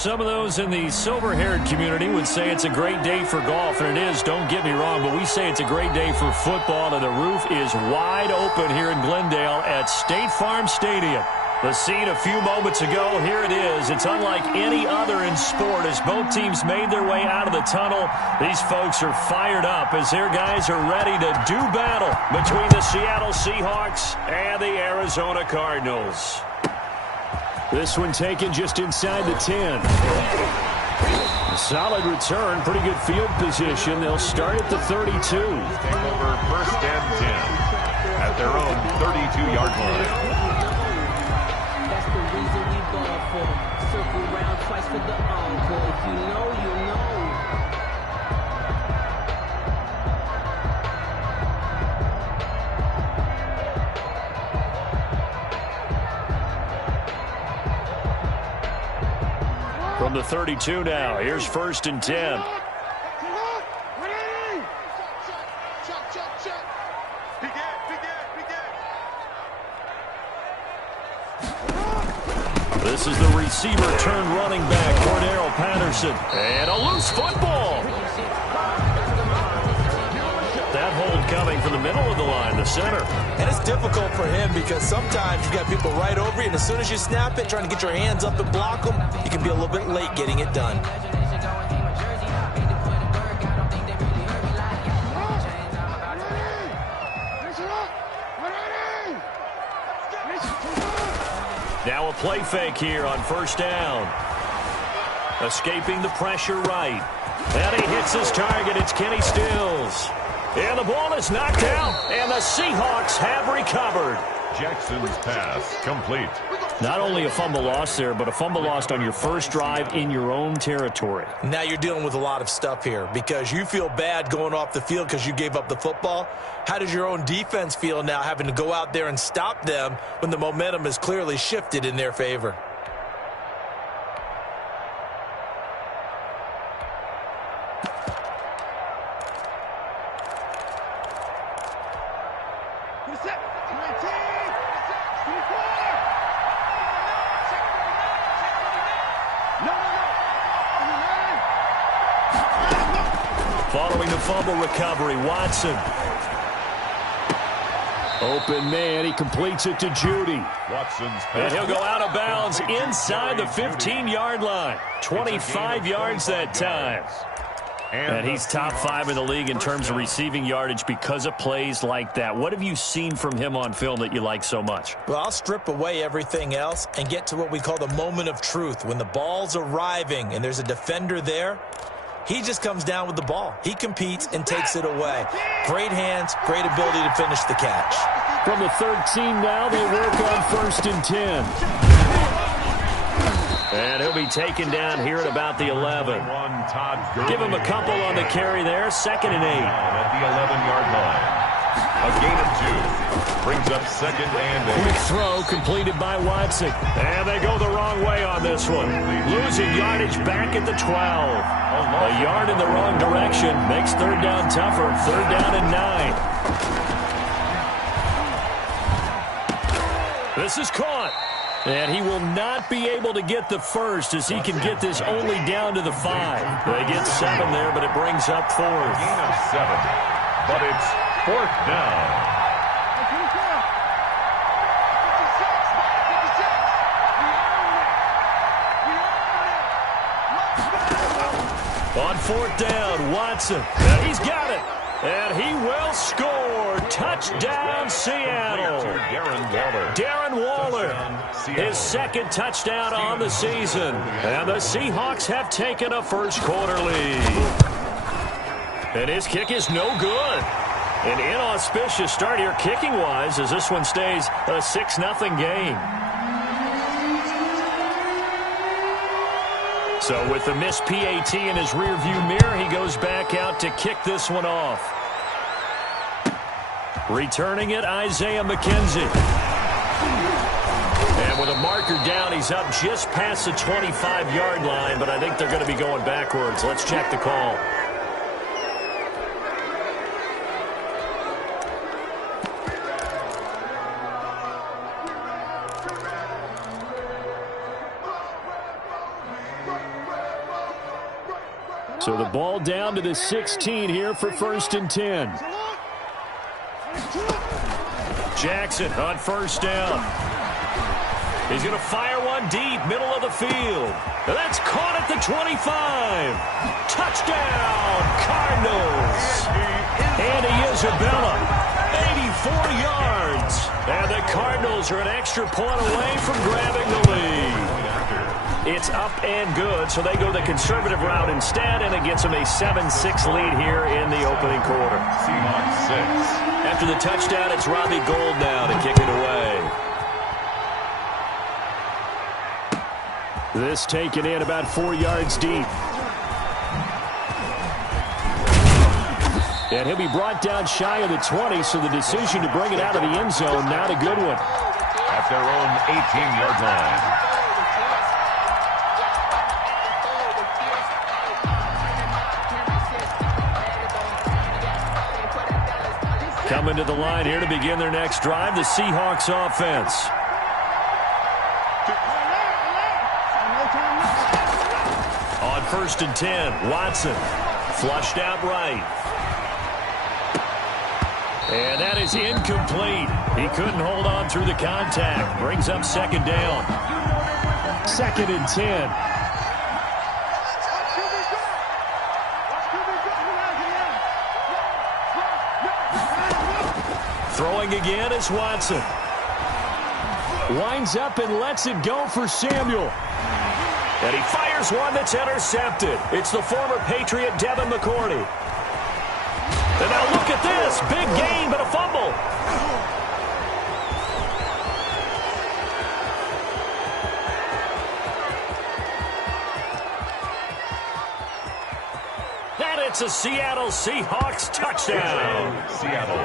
Some of those in the silver-haired community would say it's a great day for golf, and it is, don't get me wrong, but we say it's a great day for football, and the roof is wide open here in Glendale at State Farm Stadium. The scene a few moments ago, here it is. It's unlike any other in sport as both teams made their way out of the tunnel. These folks are fired up as their guys are ready to do battle between the Seattle Seahawks and the Arizona Cardinals. This one taken just inside the 10. Solid return, pretty good field position. They'll start at the 32. Take over 1st and 10 at their own 32-yard line. That's the reason we ball for. Circle round twice for the encore. If you know, you know. From the 32 now, here's 1st and 10. This is the receiver turned running back, Cordero Patterson. And a loose football. That hold coming from the middle of the line, the center. And it's difficult for him because sometimes you got people right over you, and as soon as you snap it, trying to get your hands up and block them, you can be a little bit late getting it done. Now a play fake here on 1st down. Escaping the pressure right. And he hits his target. It's Kenny Stills. And the ball is knocked out, and the Seahawks have recovered. Jackson's pass complete. Not only a fumble loss there, but a fumble lost on your first drive in your own territory. Now you're dealing with a lot of stuff here because you feel bad going off the field because you gave up the football. How does your own defense feel now having to go out there and stop them when the momentum is clearly shifted in their favor? Following the fumble recovery, Watson. Open man, he completes it to Judy. Watson's pass. And he'll go out of bounds inside the 15-yard line. 25 yards that time. And he's top 5 in the league in terms of receiving yardage because of plays like that. What have you seen from him on film that you like so much? Well, I'll strip away everything else and get to what we call the moment of truth. When the ball's arriving and there's a defender there, he just comes down with the ball. He competes and takes it away. Great hands, great ability to finish the catch. From the 13 now, they work on 1st and 10. And he'll be taken down here at about the 11. Give him a couple on the carry there. 2nd and 8. At the 11-yard line. A gain of 2. Brings up 2nd and 8. Quick throw completed by Watson. And they go the wrong way on this one. Losing yardage back at the 12. A yard in the wrong direction. Makes 3rd down tougher. 3rd down and 9. This is caught. And he will not be able to get the first as he can get this only down to the 5. They get 7 there, but it brings up 4th. Gain of 7. But it's 4th down. On 4th down, Watson. And he's got it. And he will score. Touchdown, Seattle. Darren Waller. His 2nd touchdown on the season. And the Seahawks have taken a first-quarter lead. And his kick is no good. An inauspicious start here kicking-wise as this one stays a 6-0 game. So with the missed PAT in his rearview mirror, he goes back out to kick this one off. Returning it, Isaiah McKenzie. And with a marker down, he's up just past the 25-yard line, but I think they're going to be going backwards. Let's check the call. So the ball down to the 16 here for 1st and 10. Jackson on 1st down. He's going to fire one deep, middle of the field. That's caught at the 25. Touchdown, Cardinals. Andy Isabella, 84 yards. And the Cardinals are an extra point away from grabbing the lead. It's up and good, so they go the conservative route instead, and it gets them a 7-6 lead here in the opening quarter. Seahawks 6. After the touchdown, it's Robbie Gould now to kick it away. This taken in about 4 yards deep. And he'll be brought down shy of the 20, so the decision to bring it out of the end zone, not a good one. At their own 18-yard line. Coming to the line here to begin their next drive, the Seahawks offense. On 1st and 10, Watson flushed out right. And that is incomplete. He couldn't hold on through the contact. Brings up 2nd down. 2nd and 10. Throwing again is Watson. Winds up and lets it go for Samuel. And he fires one that's intercepted. It's the former Patriot Devin McCourty. And now look at this. Big gain, but a fumble. And it's a Seattle Seahawks touchdown. Seattle.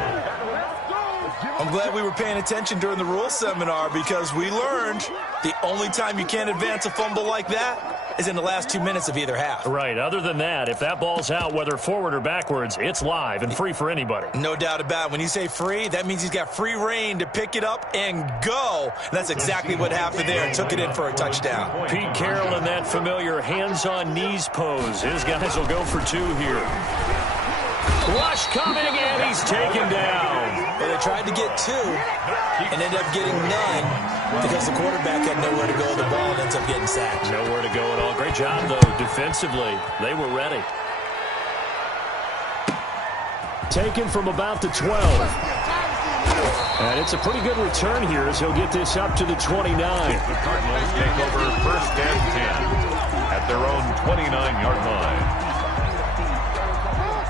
I'm glad we were paying attention during the rules seminar because we learned the only time you can't advance a fumble like that is in the last 2 minutes of either half. Right. Other than that, if that ball's out, whether forward or backwards, it's live and free for anybody. No doubt about it. When you say free, that means he's got free reign to pick it up and go. And that's exactly what happened there. Took it in for a touchdown. Pete Carroll in that familiar hands-on knees pose. His guys will go for 2 here. Rush coming, and he's taken down. Well, they tried to get 2 and ended up getting none because the quarterback had nowhere to go with the ball and ends up getting sacked. Nowhere to go at all. Great job, though, defensively. They were ready. Taken from about the 12. And it's a pretty good return here as he'll get this up to the 29. The Cardinals take over 1st and 10 at their own 29-yard line.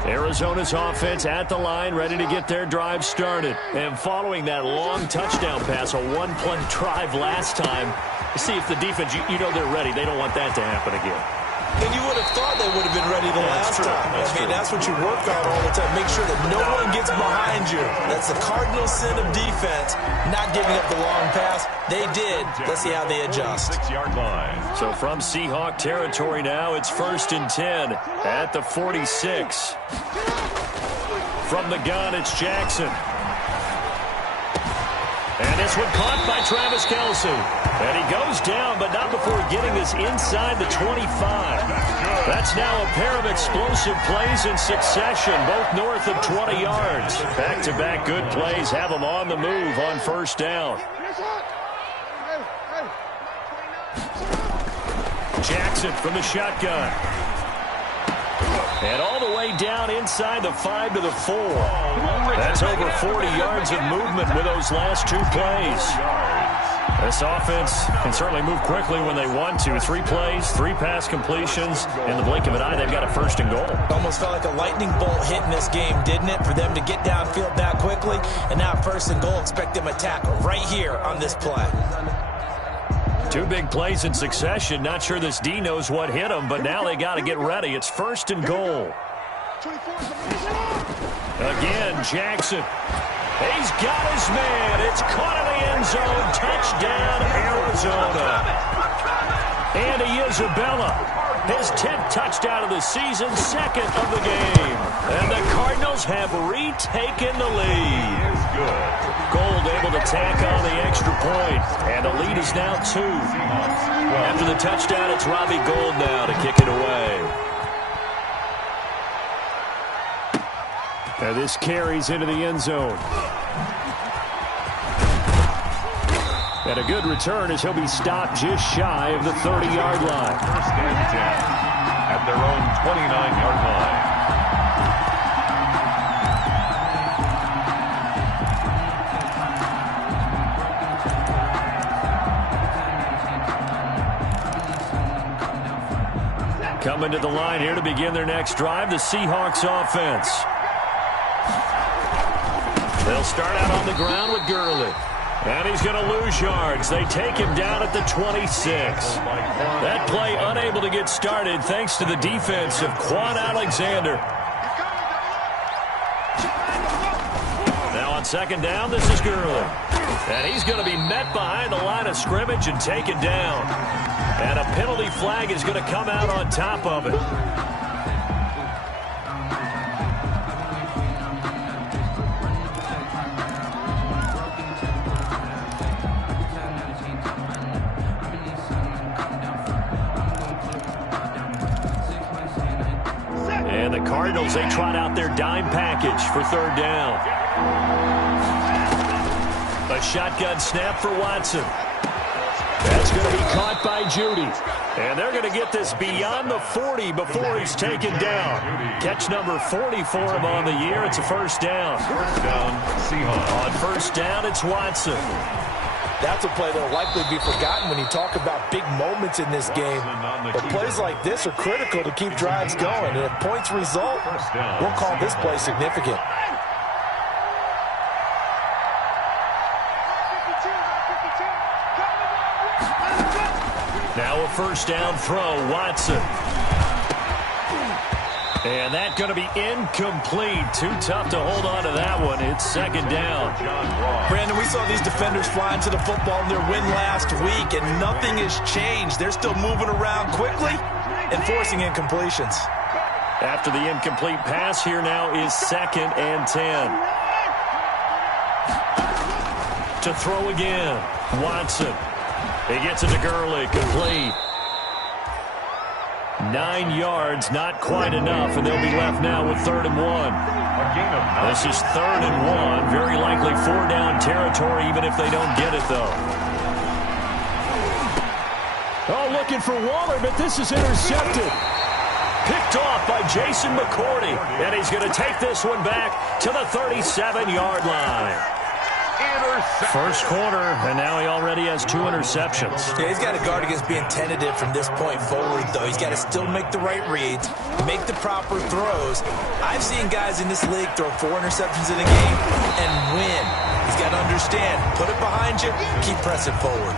Arizona's offense at the line, ready to get their drive started. And following that long touchdown pass, a one-play drive last time, see if the defense, you know they're ready. They don't want that to happen again. And you would have thought they would have been ready the last time. That's what you work on all the time. Make sure that no one gets behind you. That's the cardinal sin of defense, not giving up the long pass. They did. Let's see how they adjust. 6-yard line. So from Seahawk territory now, it's 1st and 10 at the 46. From the gun, it's Jackson. And this one caught by Travis Kelce. And he goes down, but not before getting this inside the 25. That's now a pair of explosive plays in succession, both north of 20 yards. Back-to-back good plays have them on the move on 1st down. Jackson from the shotgun. And all the way down inside the 5 to the 4. That's over 40 yards of movement with those last 2 plays. This offense can certainly move quickly when they want to. 3 plays, 3 pass completions. In the blink of an eye, they've got a 1st and goal. Almost felt like a lightning bolt hit in this game, didn't it? For them to get downfield that quickly. And now 1st and goal, expect them to tackle right here on this play. 2 big plays in succession. Not sure this D knows what hit him, but now they got to get ready. It's 1st and goal. Again, Jackson. He's got his man. It's caught in the end zone. Touchdown, Arizona. Andy Isabella, his 10th touchdown of the season, 2nd of the game. And the Cardinals have retaken the lead. Gould able to tack on the extra point. And the lead is now 2. After the touchdown, it's Robbie Gould now to kick it away. And this carries into the end zone. And a good return as he'll be stopped just shy of the 30-yard line. First and 10 at their own 29-yard line. Coming to the line here to begin their next drive, the Seahawks offense. They'll start out on the ground with Gurley. And he's going to lose yards. They take him down at the 26. That play unable to get started thanks to the defense of Quan Alexander. Now on second down, this is Gurley. And he's going to be met behind the line of scrimmage and taken down. And a penalty flag is going to come out on top of it. And the Cardinals, they trot out their dime package for third down. A shotgun snap for Watson. That's going to be caught by Judy. And they're going to get this beyond the 40 before he's taken down. Catch number 40 for him on the year. It's a first down. First down, Seahawks. On first down, it's Watson. That's a play that will likely be forgotten when you talk about big moments in this game. But plays like this are critical to keep drives going. And if points result, we'll call this play significant. Now a first down throw, Watson. And that's going to be incomplete. Too tough to hold on to that one. It's second down. Brandon, we saw these defenders flying to the football in their win last week, and nothing has changed. They're still moving around quickly and forcing incompletions. After the incomplete pass, here now is second and 10. To throw again, Watson. He gets it to Gurley, complete. 9 yards, not quite enough, and they'll be left now with 3rd and 1. This is 3rd and 1, very likely 4-down territory, even if they don't get it, though. Oh, looking for Waller, but this is intercepted. Picked off by Jason McCourty, and he's going to take this one back to the 37-yard line. First quarter, and now he already has 2 interceptions. Yeah, he's got to guard against being tentative from this point forward, though. He's got to still make the right reads, make the proper throws. I've seen guys in this league throw 4 interceptions in a game and win. He's got to understand, put it behind you, keep pressing forward.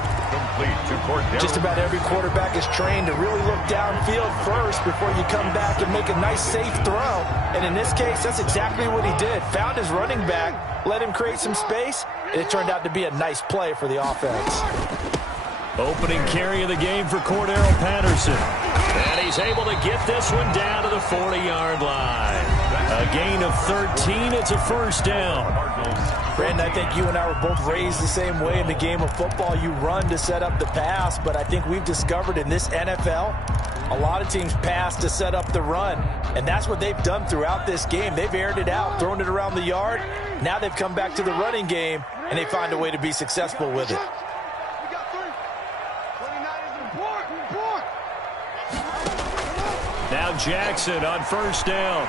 Just about every quarterback is trained to really look downfield first before you come back and make a nice, safe throw. And in this case, that's exactly what he did. Found his running back, let him create some space, and it turned out to be a nice play for the offense. Opening carry of the game for Cordero Patterson. And he's able to get this one down to the 40-yard line. A gain of 13. It's a first down. Brandon, I think you and I were both raised the same way in the game of football. You run to set up the pass, but I think we've discovered in this NFL, a lot of teams pass to set up the run, and that's what they've done throughout this game. They've aired it out, thrown it around the yard. Now they've come back to the running game, and they find a way to be successful with it. Now Jackson on first down.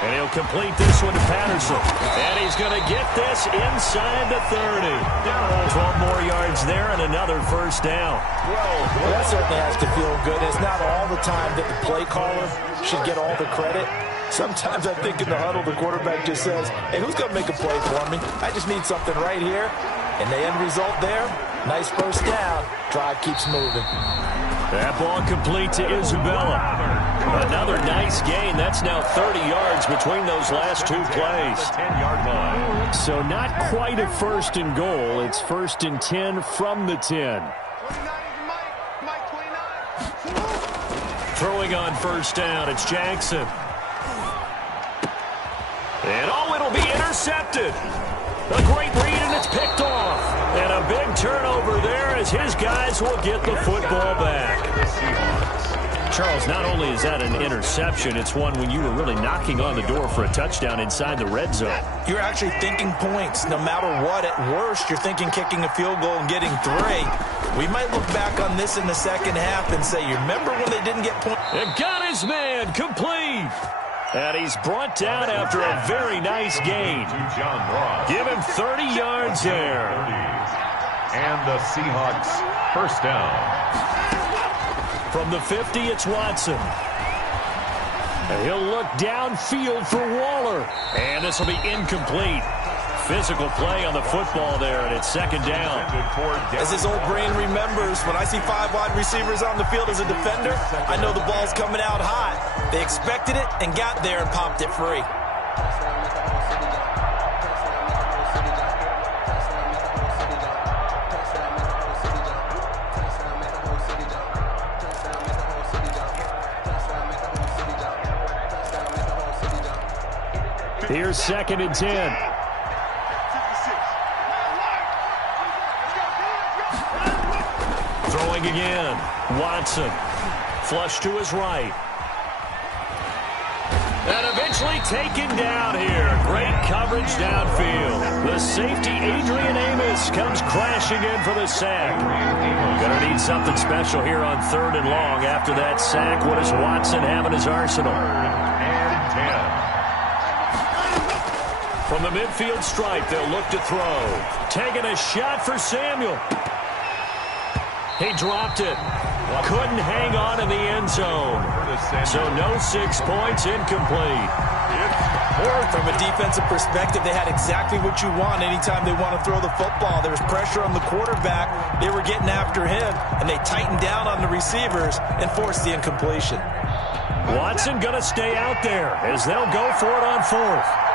And he'll complete this one to Patterson. And he's going to get this inside the 30. 12 more yards there and another first down. Well, that certainly has to feel good. It's not all the time that the play caller should get all the credit. Sometimes I think in the huddle, the quarterback just says, hey, who's going to make a play for me? I just need something right here. And the end result there, nice first down. Drive keeps moving. That ball complete to Isabella. Another nice gain. That's now 30 yards between those last 2 plays. 10-yard line. So not quite a first and goal. It's first and 10 from the 10. Throwing on first down, it's Jackson. And oh, it'll be intercepted. A great read, and it's picked off. And a big turnover there as his guys will get the football back. Charles, not only is that an interception, it's one when you were really knocking on the door for a touchdown inside the red zone. You're actually thinking points. No matter what, at worst, you're thinking kicking a field goal and getting 3. We might look back on this in the second half and say, you remember when they didn't get points? It got his man complete. And he's brought down after a very nice gain. Give him 30 yards there. And the Seahawks first down. From the 50, it's Watson. And he'll look downfield for Waller. And this will be incomplete. Physical play on the football there, and it's second down. As his old brain remembers, when I see 5 wide receivers on the field as a defender, I know the ball's coming out hot. They expected it and got there and popped it free. Here's second and 10. Throwing again. Watson. Flush to his right. And eventually taken down here. Great coverage downfield. The safety, Adrian Amos, comes crashing in for the sack. Gonna need something special here on 3rd and long. After that sack, what does Watson have in his arsenal? And 10. From the midfield stripe, they'll look to throw. Taking a shot for Samuel. He dropped it. Couldn't hang on in the end zone. So no 6 points, incomplete. From a defensive perspective, they had exactly what you want anytime they want to throw the football. There was pressure on the quarterback. They were getting after him, and they tightened down on the receivers and forced the incompletion. Watson going to stay out there as they'll go for it on 4th.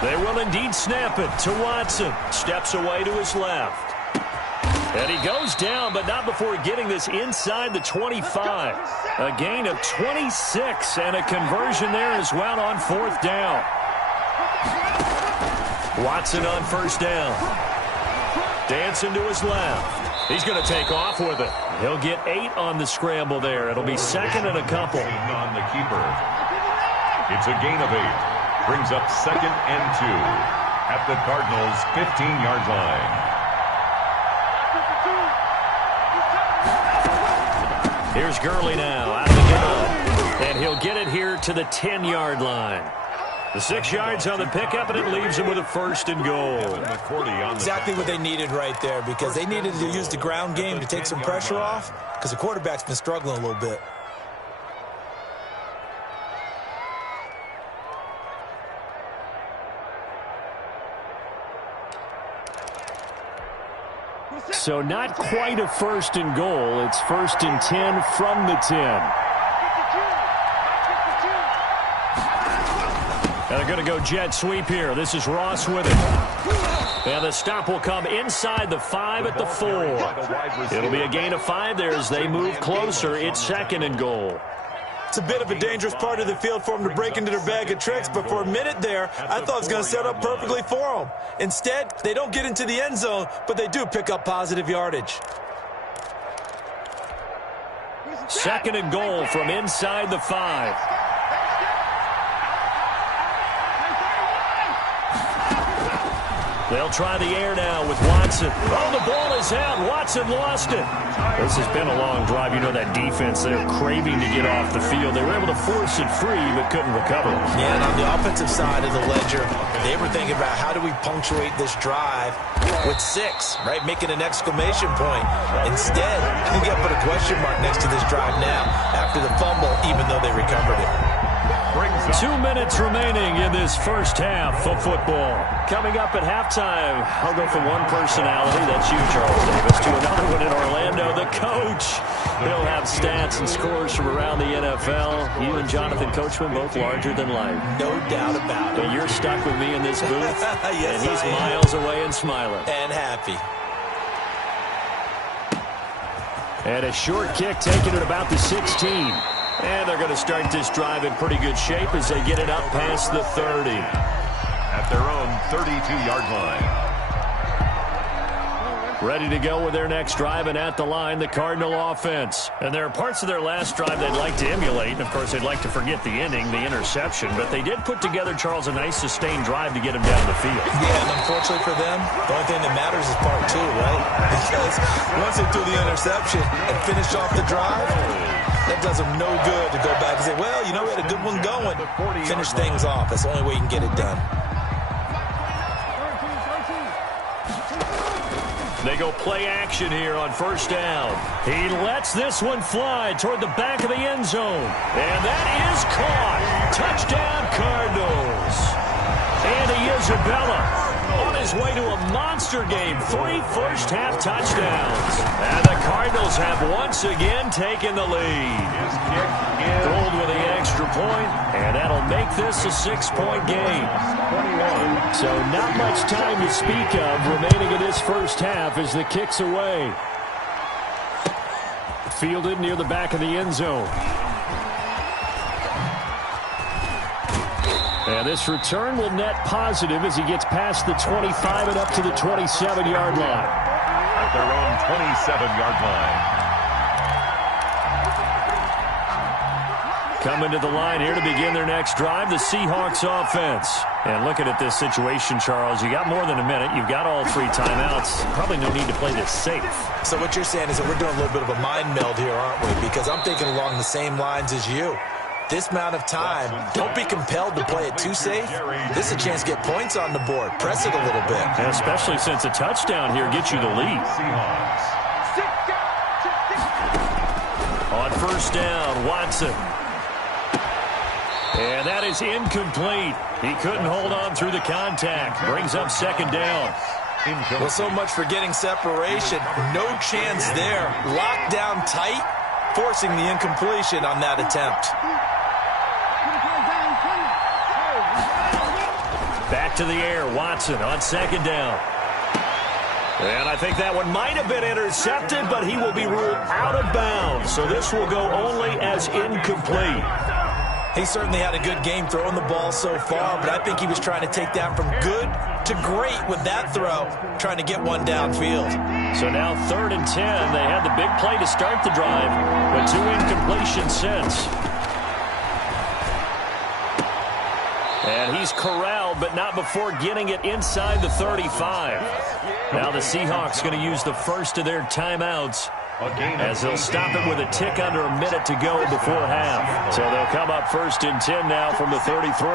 They will indeed snap it to Watson. Steps away to his left. And he goes down, but not before getting this inside the 25. A gain of 26 and a conversion there as well on 4th down. Watson on 1st down. Dancing to his left. He's going to take off with it. He'll get 8 on the scramble there. It'll be 2nd and a couple. On the keeper. It's a gain of 8. Brings up 2nd and 2 at the Cardinals' 15-yard line. Here's Gurley now out of the gun. And he'll get it here to the 10-yard line. The 6 yards on the pickup, and it leaves him with a 1st and goal. Exactly what they needed right there, because they needed to use the ground game to take some pressure off, because the quarterback's been struggling a little bit. So not quite a 1st and goal. It's 1st and 10 from the 10. And they're going to go jet sweep here. This is Ross with it. And the stop will come inside the 5 at the 4. It'll be a gain of 5 there as they move closer. It's 2nd and goal. It's a bit of a dangerous part of the field for them to break into their bag of tricks, but for a minute there, I thought it was going to set up perfectly for them. Instead, they don't get into the end zone, but they do pick up positive yardage. 2nd and goal from inside the 5. They'll try the air now with Watson. Oh, the ball is out. Watson lost it. This has been a long drive. You know that defense, they're craving to get off the field. They were able to force it free, but couldn't recover. Yeah, and on the offensive side of the ledger, they were thinking about how do we punctuate this drive with 6, right? Making an exclamation point. Instead, you got to put a question mark next to this drive now after the fumble, even though they recovered it. 2 minutes remaining in this first half of football. Coming up at halftime, I'll go from one personality, that's you, Charles Davis, to another one in Orlando, the coach. He'll have stats and scores from around the NFL. You and Jonathan Coachman, both larger than life. No doubt about it. But you're stuck with me in this booth, yes, and he's miles away and smiling. And happy. And a short kick taken at about the 16. And they're going to start this drive in pretty good shape as they get it up past the 30. At their own 32-yard line. Ready to go with their next drive, and at the line, the Cardinal offense. And there are parts of their last drive they'd like to emulate. And, of course, they'd like to forget the ending, the interception. But they did put together, Charles, a nice sustained drive to get him down the field. Yeah, and unfortunately for them, the only thing that matters is part two, right? Because once they threw the interception and finished off the drive, that does them no good to go back and say, well, you know, we had a good one going. Finish things off. That's the only way you can get it done. They go play action here on first down. He lets this one fly toward the back of the end zone. And that is caught. Touchdown, Cardinals. Andy Isabella on his way to a monster game. 3 first-half touchdowns. And the Cardinals have once again taken the lead. Gold with the extra point, and that'll make this a 6-point game. So not much time to speak of remaining in this first half as the kick's away. Fielded near the back of the end zone. And this return will net positive as he gets past the 25 and up to the 27-yard line. At their own 27-yard line. Coming to the line here to begin their next drive, the Seahawks offense. And looking at this situation, Charles, you got more than a minute. You've got all 3 timeouts. Probably no need to play this safe. So what you're saying is that we're doing a little bit of a mind meld here, aren't we? Because I'm thinking along the same lines as you. This amount of time, don't be compelled to play it too safe. This is a chance to get points on the board. Press it a little bit. And especially since a touchdown here gets you the lead. On first down, Watson. And that is incomplete. He couldn't hold on through the contact. Brings up second down. Well, so much for getting separation. No chance there. Locked down tight, forcing the incompletion on that attempt. Back to the air, Watson on second down. And I think that one might have been intercepted, but he will be ruled out of bounds. So this will go only as incomplete. He certainly had a good game throwing the ball so far, but I think he was trying to take that from good to great with that throw, trying to get one downfield. So now 3rd and 10. They had the big play to start the drive, but 2 incompletions since. And he's corralled, but not before getting it inside the 35. Now the Seahawks going to use the first of their timeouts, as they'll stop it with a tick under a minute to go before half. So they'll come up 1st and 10 now from the 33.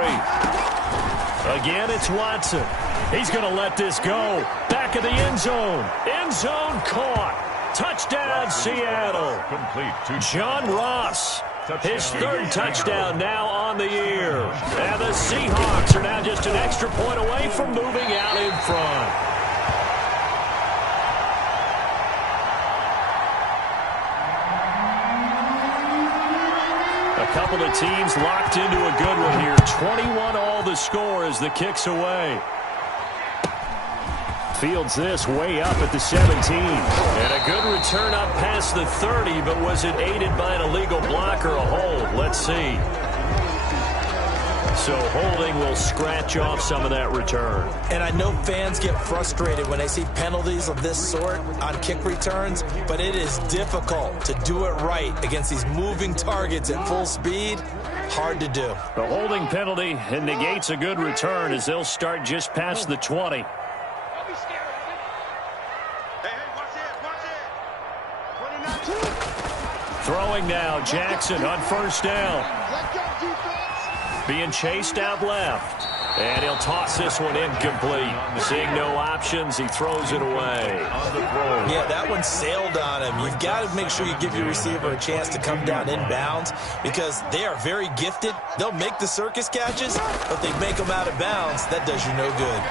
Again, it's Watson. He's going to let this go. Back of the end zone. End zone caught. Touchdown, Seattle. Complete to John Ross. His 3rd touchdown now on the year. And the Seahawks are now just an extra point away from moving out in front. A couple of teams locked into a good one here. 21 all the score as the kick's away. Fields this way up at the 17. And a good return up past the 30, but was it aided by an illegal block or a hold? Let's see. So holding will scratch off some of that return. And I know fans get frustrated when they see penalties of this sort on kick returns, but it is difficult to do it right against these moving targets at full speed. Hard to do. The holding penalty negates a good return as they'll start just past the 20. Throwing now, Jackson on first down. Being chased out left. And he'll toss this one incomplete. Seeing no options, he throws it away. Yeah, that one sailed on him. You've got to make sure you give your receiver a chance to come down inbounds because they are very gifted. They'll make the circus catches, but they make them out of bounds. That does you no good.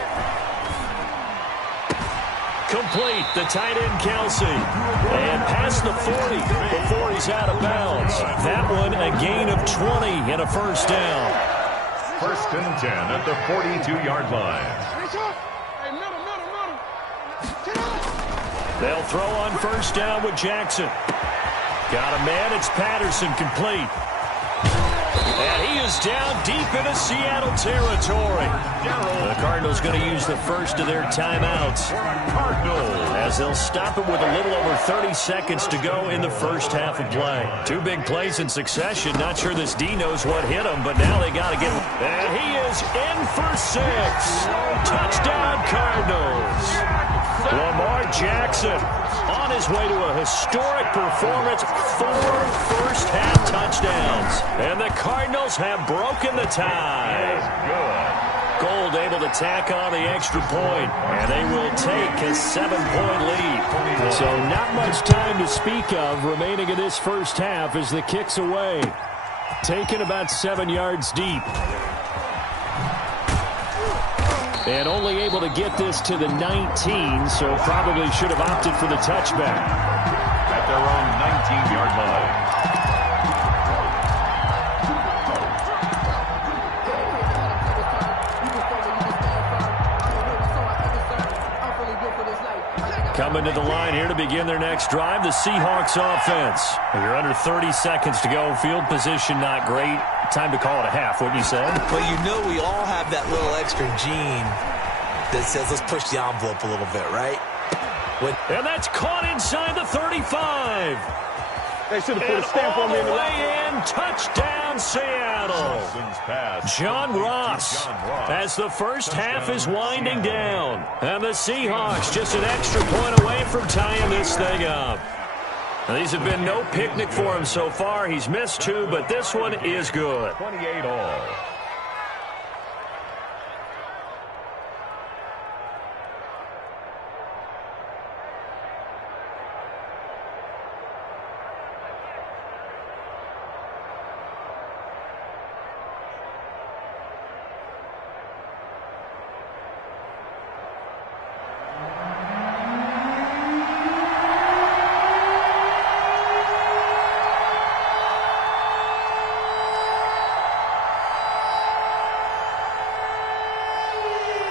Complete, the tight end Kelsey. And past the 40 before he's out of bounds. That one a gain of 20 and a first down. 1st and 10 at the 42-yard line. They'll throw on first down with Jackson. Got a man, it's Patterson, complete. And he is down deep into Seattle territory. The Cardinals going to use the first of their timeouts as they'll stop it with a little over 30 seconds to go in the first half of play. Two big plays in succession. Not sure this D knows what hit him, but now they got to get... And he is in for 6. Touchdown, Cardinals. Lamar Jackson on his way to a historic performance. 4 first-half touchdowns. And the Cardinals have broken the tie. Gold able to tack on the extra point, and they will take a 7-point lead. So not much time to speak of remaining in this first half as the kick's away. Taken about 7 yards deep. And only able to get this to the 19, so probably should have opted for the touchback. At their own 19-yard line. Coming to the line here to begin their next drive, the Seahawks offense. You're under 30 seconds to go. Field position not great. Time to call it a half, wouldn't you say? Well, you know we all have that little extra gene that says let's push the envelope a little bit, right? And that's caught inside the 35. They should have put a stamp on me in the way in. Touchdown, Seattle. John Ross as the first half is winding down. And the Seahawks just an extra point away from tying this thing up. Now, these have been no picnic for him so far. He's missed 2, but this one is good. 28 all.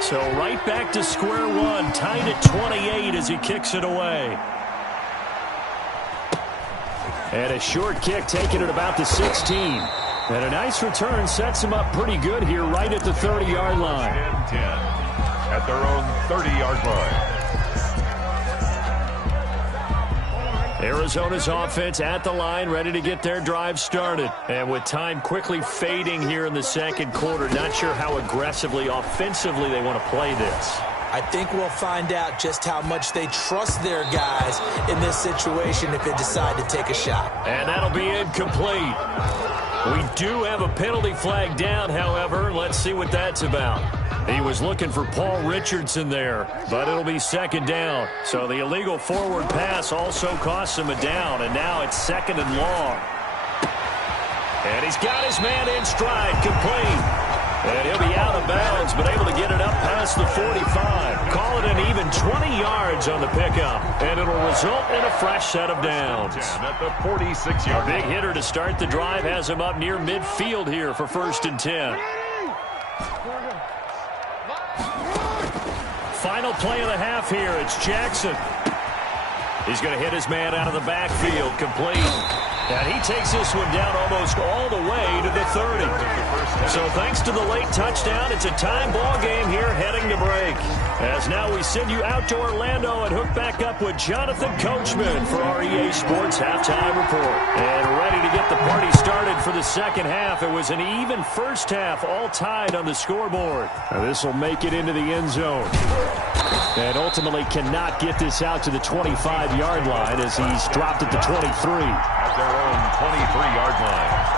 So right back to square one, tied at 28 as he kicks it away. And a short kick taken at about the 16. And a nice return sets him up pretty good here right at the 30-yard line. 10-10 at their own 30-yard line. Arizona's offense at the line, ready to get their drive started. And with time quickly fading here in the second quarter, not sure how aggressively, offensively they want to play this. I think we'll find out just how much they trust their guys in this situation if they decide to take a shot. And that'll be incomplete. We do have a penalty flag down, however. Let's see what that's about. He was looking for Paul Richardson there, but it'll be second down. So the illegal forward pass also costs him a down, and now it's second and long. And he's got his man in stride, complete. And he'll be out of bounds, but able to get it up past the 45. Call it an even 20 yards on the pickup, and it'll result in a fresh set of downs. At the 46-yard line. Big hitter to start the drive has him up near midfield here for 1st and 10. Final play of the half here. It's Jackson. He's going to hit his man out of the backfield, complete. And he takes this one down almost all the way to the 30. So thanks to the late touchdown, it's a time ball game here heading to break. As now we send you out to Orlando and hook back up with Jonathan Coachman for our EA Sports Halftime Report. And ready to get the party started for the second half. It was an even first half, all tied on the scoreboard. Now this will make it into the end zone. And ultimately cannot get this out to the 25-yard line as he's dropped at the 23. At their own 23-yard line.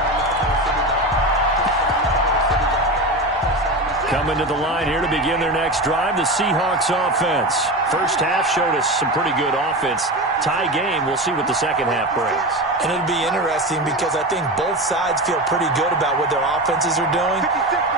Coming to the line here to begin their next drive, the Seahawks offense. First half showed us some pretty good offense. Tie game, we'll see what the second half brings. And it'll be interesting because I think both sides feel pretty good about what their offenses are doing.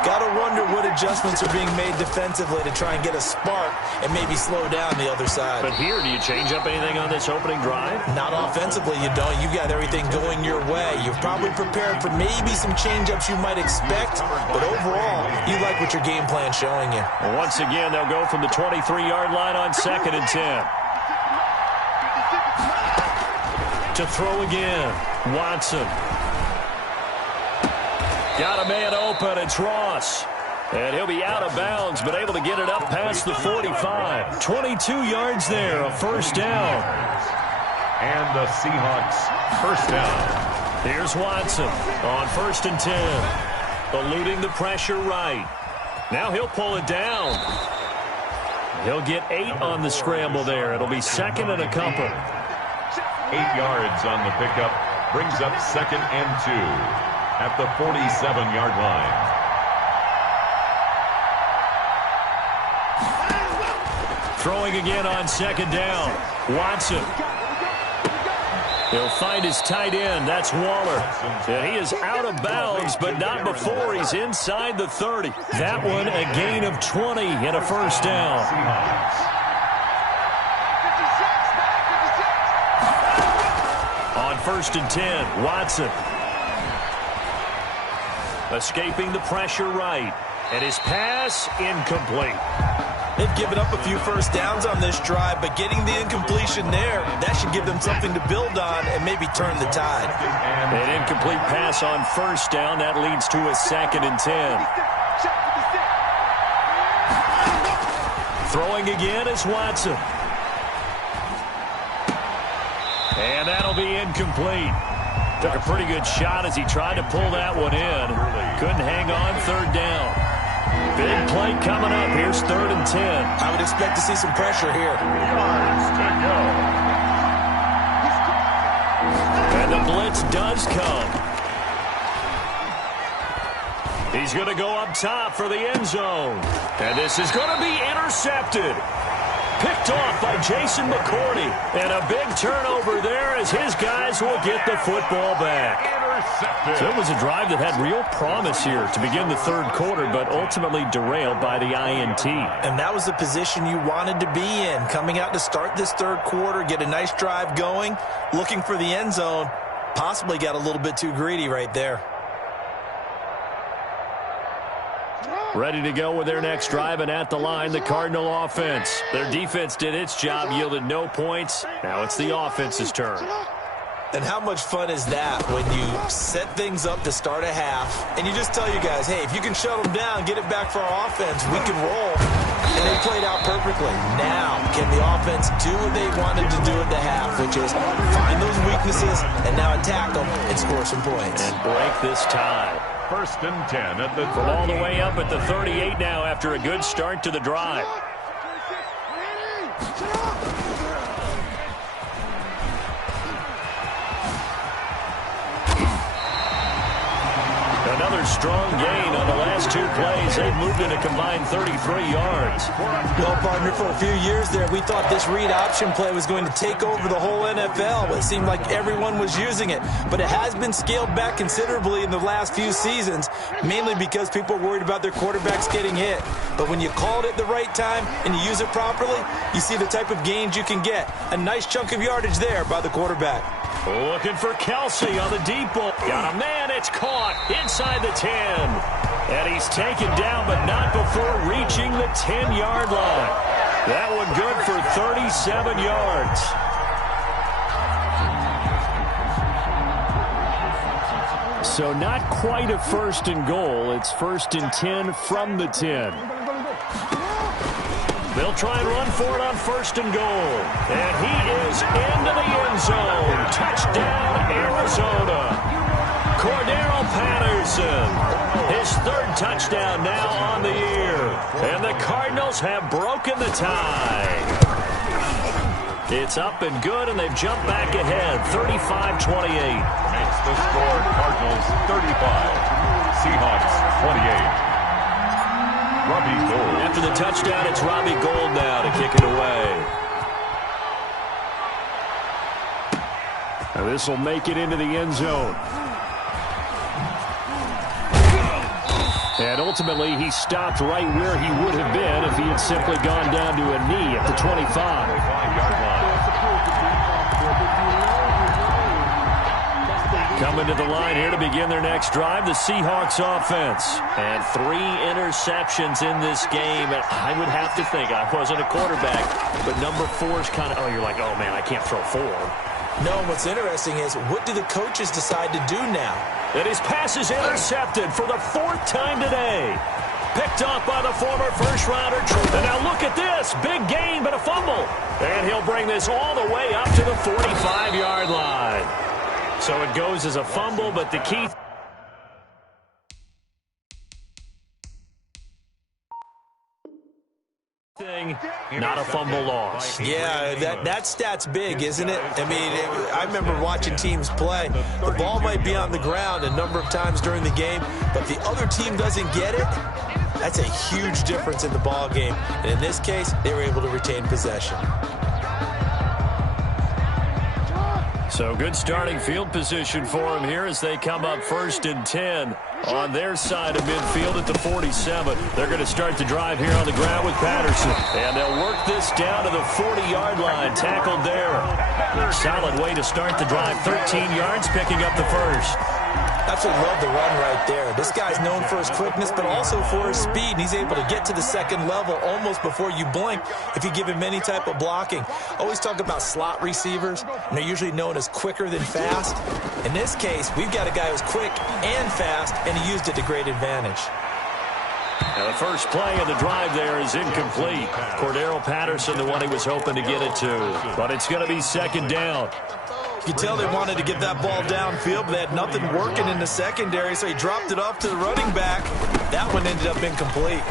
Got to wonder what adjustments are being made defensively to try and get a spark and maybe slow down the other side. But here, do you change up anything on this opening drive? Not offensively, you don't. You've got everything going your way. You're probably prepared for maybe some change-ups you might expect, but overall, you like what your game plan's showing you. Well, once again, they'll go from the 23-yard line on 2nd and 10. To throw again, Watson. Got a man open. It's Ross. And he'll be out of bounds, but able to get it up past the 45. 22 yards there, a first down. And the Seahawks first down. Here's Watson on 1st and 10. Eluding the pressure right. Now he'll pull it down. He'll get 8 on the scramble there. It'll be 2nd and a couple. 8 yards on the pickup. Brings up 2nd and 2 at the 47-yard line. Throwing again on 2nd down. Watson. He'll find his tight end. That's Waller. And he is out of bounds, but not before he's inside the 30. That one a gain of 20 and a first down. On 1st and 10, Watson. Escaping the pressure right. And his pass incomplete. They've given up a few first downs on this drive, but getting the incompletion there, that should give them something to build on and maybe turn the tide. An incomplete pass on 1st down. That leads to a 2nd and 10. Throwing again is Watson. And that'll be incomplete. Took a pretty good shot as he tried to pull that one in. Couldn't hang on 3rd down. Big play coming up. Here's 3rd and 10. I would expect to see some pressure here. Yards to go. And the blitz does come. He's going to go up top for the end zone. And this is going to be intercepted. Picked off by Jason McCourty. And a big turnover there as his guys will get the football back. So it was a drive that had real promise here to begin the 3rd quarter, but ultimately derailed by the INT. And that was the position you wanted to be in. Coming out to start this 3rd quarter, get a nice drive going, looking for the end zone. Possibly got a little bit too greedy right there. Ready to go with their next drive, and at the line, the Cardinal offense. Their defense did its job, yielded no points. Now it's the offense's turn. And how much fun is that when you set things up to start a half, and you just tell your guys, hey, if you can shut them down, get it back for our offense, we can roll. And they played out perfectly. Now, can the offense do what they wanted to do at the half, which is find those weaknesses and now attack them and score some points. And break this tie. 1st and 10 at the 38. From all the way up at the 38 now after a good start to the drive. Another strong gain on the last 2 plays. They've moved it a combined 33 yards. Well, partner, for a few years there, we thought this read option play was going to take over the whole NFL. It seemed like everyone was using it. But it has been scaled back considerably in the last few seasons, mainly because people are worried about their quarterbacks getting hit. But when you call it at the right time and you use it properly, you see the type of gains you can get. A nice chunk of yardage there by the quarterback. Looking for Kelsey on the deep ball. Got a man, it's caught inside the 10. And he's taken down, but not before reaching the 10-yard line. That one good for 37 yards. So not quite a 1st and goal. It's 1st and 10 from the 10. They'll try and run for it on 1st and goal. And he is into the end zone. Touchdown, Arizona. Cordero Patterson. His 3rd touchdown now on the year. And the Cardinals have broken the tie. It's up and good, and they've jumped back ahead, 35-28. Makes the score Cardinals 35, Seahawks 28. Robbie Gould. After the touchdown, it's Robbie Gould now to kick it away. Now this will make it into the end zone. And ultimately, he stopped right where he would have been if he had simply gone down to a knee at the 25. Coming to the line here to begin their next drive, the Seahawks offense. And 3 interceptions in this game. And I would have to think, I wasn't a quarterback, but number 4 is kind of, you're like, man, I can't throw 4. No, what's interesting is, what do the coaches decide to do now? And his pass is intercepted for the 4th time today. Picked off by the former first-rounder. And now look at this. Big gain, but a fumble. And he'll bring this all the way up to the 45-yard line. So it goes as a fumble, but the key... Not a fumble loss. Yeah, that stat's big, isn't it? I mean, I remember watching teams play. The ball might be on the ground a number of times during the game, but the other team doesn't get it. That's a huge difference in the ball game. And in this case, they were able to retain possession. So good starting field position for him here as they come up 1st and 10 on their side of midfield at the 47. They're going to start the drive here on the ground with Patterson. And they'll work this down to the 40-yard line. Tackled there. Solid way to start the drive. 13 yards, picking up the first. That's what I love the run right there. This guy's known for his quickness, but also for his speed. And he's able to get to the second level almost before you blink if you give him any type of blocking. Always talk about slot receivers, and they're usually known as quicker than fast. In this case, we've got a guy who's quick and fast, and he used it to great advantage. Now the first play of the drive there is incomplete. Cordero Patterson, the one he was hoping to get it to. But it's going to be 2nd down. You can tell they wanted to get that ball downfield, but they had nothing working in the secondary, so he dropped it off to the running back. That one ended up incomplete.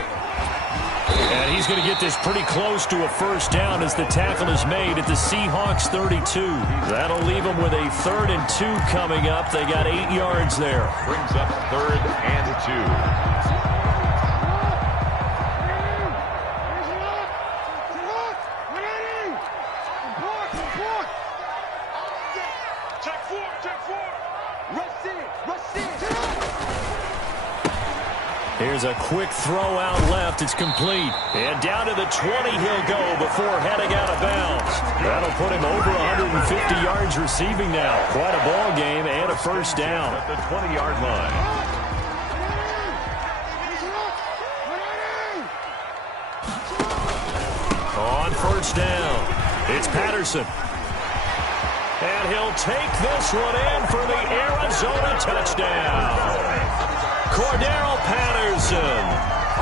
And he's going to get this pretty close to a first down as the tackle is made at the Seahawks 32. That'll leave them with a 3rd and 2 coming up. They got 8 yards there. Brings up 3rd and 2. Here's a quick throw out left. It's complete. And down to the 20 he'll go before heading out of bounds. That'll put him over 150 yards receiving now. Quite a ball game and a first down. At the 20-yard line. On first down, it's Patterson. And he'll take this one in for the Arizona touchdown. Cordero Patterson,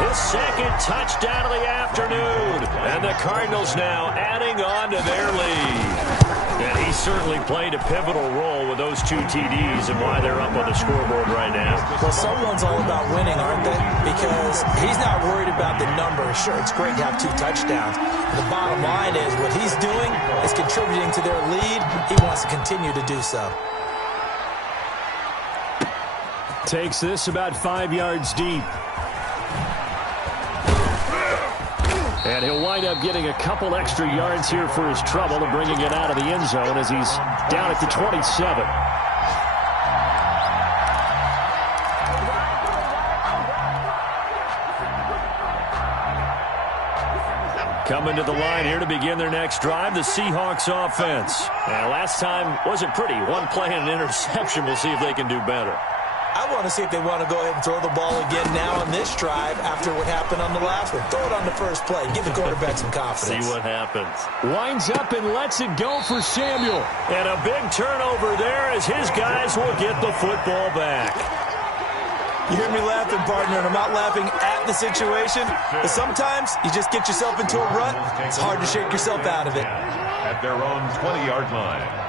his 2nd touchdown of the afternoon. And the Cardinals now adding on to their lead. And he certainly played a pivotal role with those 2 TDs and why they're up on the scoreboard right now. Well, someone's all about winning, aren't they? Because he's not worried about the number. Sure, it's great to have 2 touchdowns. The bottom line is what he's doing is contributing to their lead. He wants to continue to do so. Takes this about 5 yards deep. And he'll wind up getting a couple extra yards here for his trouble and bringing it out of the end zone as he's down at the 27. Coming to the line here to begin their next drive, the Seahawks offense. And last time wasn't pretty. One play and an interception. We'll see if they can do better. I want to see if they want to go ahead and throw the ball again now on this drive after what happened on the last one. Throw it on the first play. Give the quarterback some confidence. See what happens. Winds up and lets it go for Samuel. And a big turnover there as his guys will get the football back. You hear me laughing, partner, and I'm not laughing at the situation. But sometimes you just get yourself into a rut. It's hard to shake yourself out of it. At their own 20-yard line.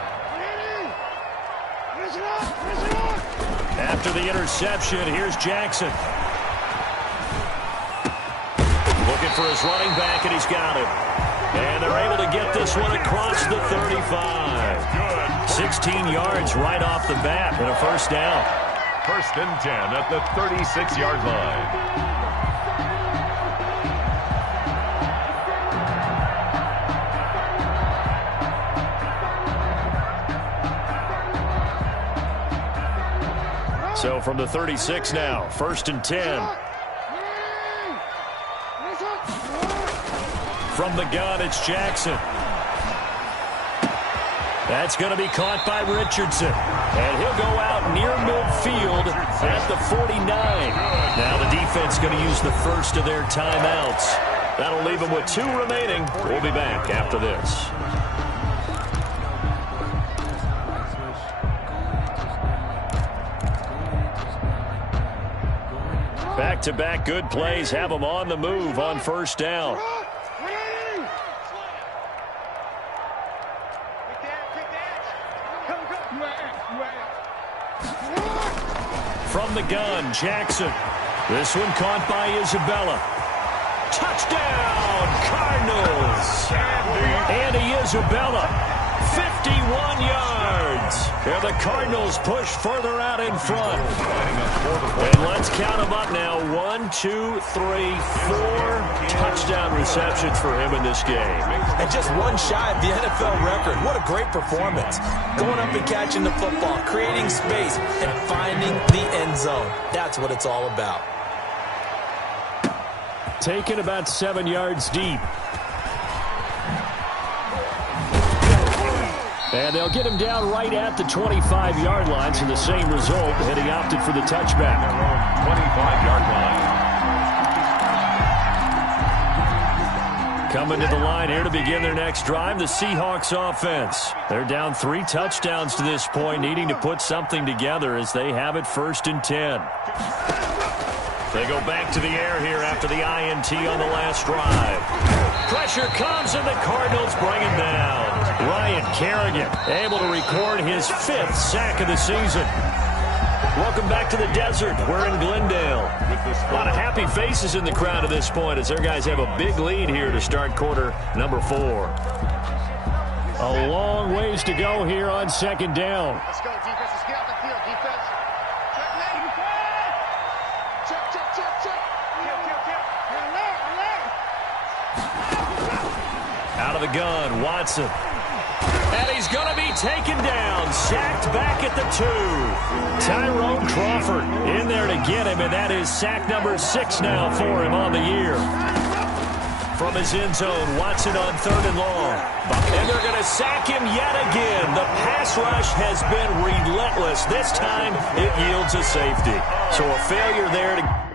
After the interception, here's Jackson. Looking for his running back, and he's got him. And they're able to get this one across the 35. 16 yards right off the bat and a first down. 1st and 10 at the 36-yard line. So from the 36 now, 1st and 10. From the gun, it's Jackson. That's going to be caught by Richardson. And he'll go out near midfield at the 49. Now the defense going to use the first of their timeouts. That'll leave them with 2 remaining. We'll be back after this. Back-to-back good plays have them on the move on first down. From the gun, Jackson. This one caught by Isabella. Touchdown, Cardinals. Andy Isabella, 51 yards. And the Cardinals push further out in front. And let's count them up now. 1, 2, 3, 4 touchdown receptions for him in this game. And just one shy of the NFL record. What a great performance. Going up and catching the football, creating space, and finding the end zone. That's what it's all about. Taken about 7 yards deep. And they'll get him down right at the 25-yard line, so the same result, and he opted for the touchback. 25-yard line. Coming to the line here to begin their next drive, the Seahawks offense. They're down 3 touchdowns to this point, needing to put something together as they have it 1st and 10. They go back to the air here after the INT on the last drive. Pressure comes, and the Cardinals bring him down. Ryan Kerrigan able to record his 5th sack of the season. Welcome back to the desert. We're in Glendale. A lot of happy faces in the crowd at this point as their guys have a big lead here to start quarter number 4. A long ways to go here on 2nd down. Let's go, defense. Let's get out the field, defense. Out of the gun, Watson. And he's going to be taken down, sacked back at the 2. Tyrone Crawford in there to get him, and that is sack number 6 now for him on the year. From his end zone, Watson on 3rd and long. And they're going to sack him yet again. The pass rush has been relentless. This time, it yields a safety. So a failure there to...